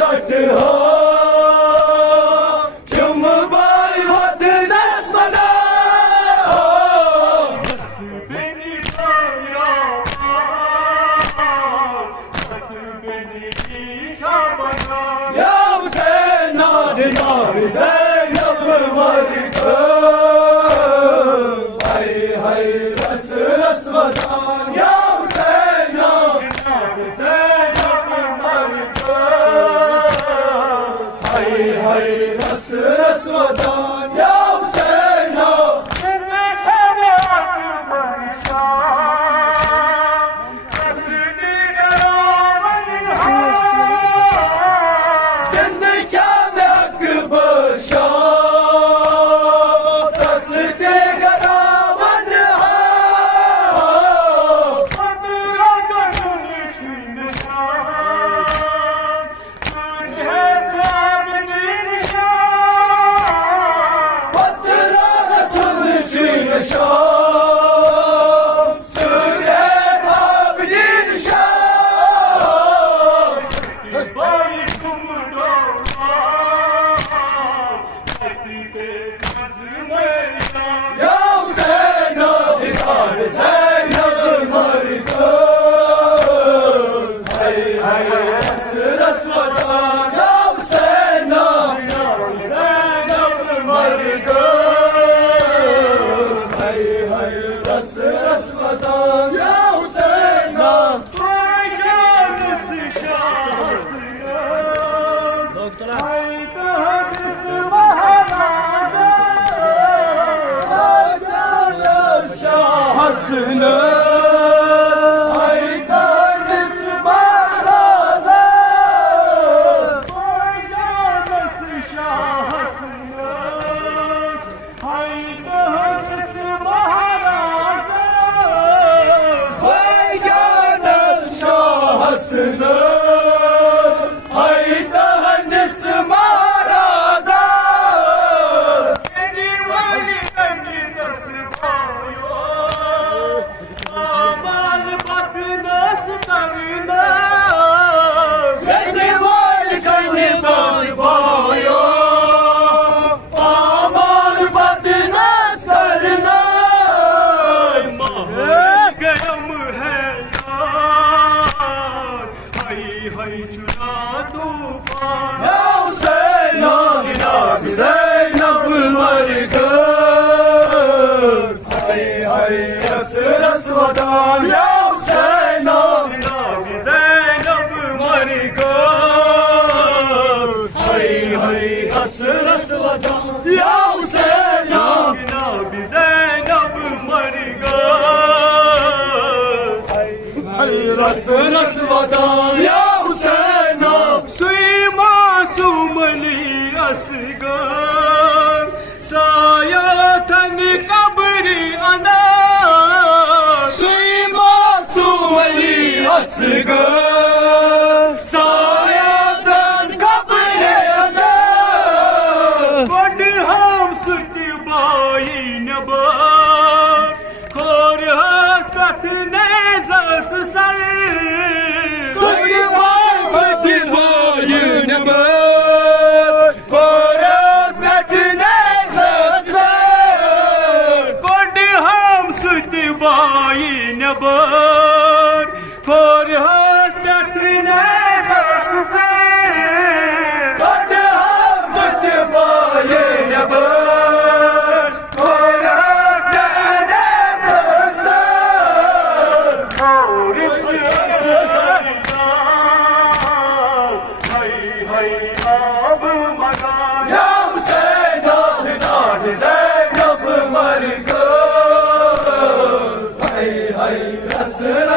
चट हो चुम बाई वद नस बना बस बेनी तारा बस बेनी की छाबना या हुसैन जनाब ज़ैनब मर गो हाय हाय रस रस वदान या हुसैन जनाब ज़ैनब मर गो हाय रस रस वदान या हुसैन जिंदगी में अकबर शाह दस्ते गरावन रस रस वदान या हुसैन सुई मासूम अली असगर साया थन कब्री अंदर सुई मासूम अली असगर साया तन कब्रे अंदर बड़ हम सुती बाई नबर खोर हस्त ने जस सर नबर खोर हस्त ने जस रस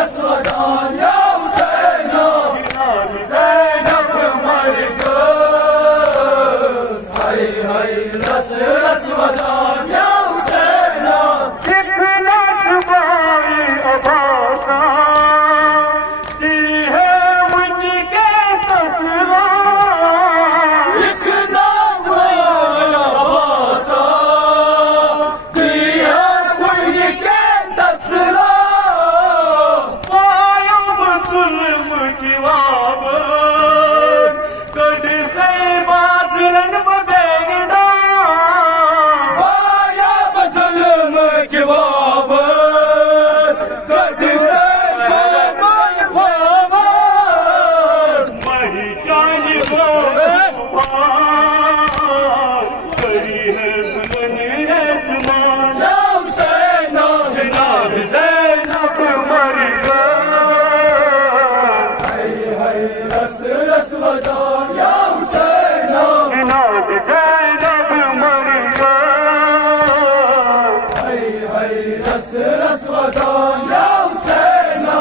रस रस वदान या हुसैना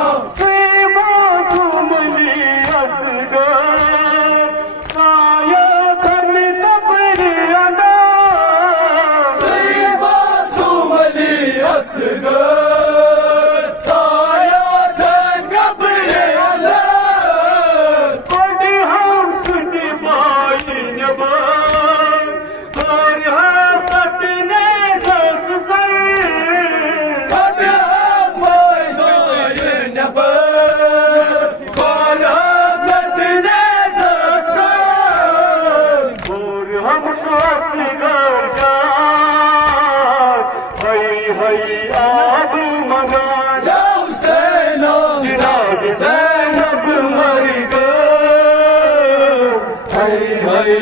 मासूमली असगर साया खन कब्र अदा सही मासूम अली असगर साया धन कब्र अल्लाह बड़ हम सुत बाई जबान और हर पटने दस सर हम असगर जान हई आब मगान या हुसैना जिनाब ज़ैनब मर गई, हाय हाय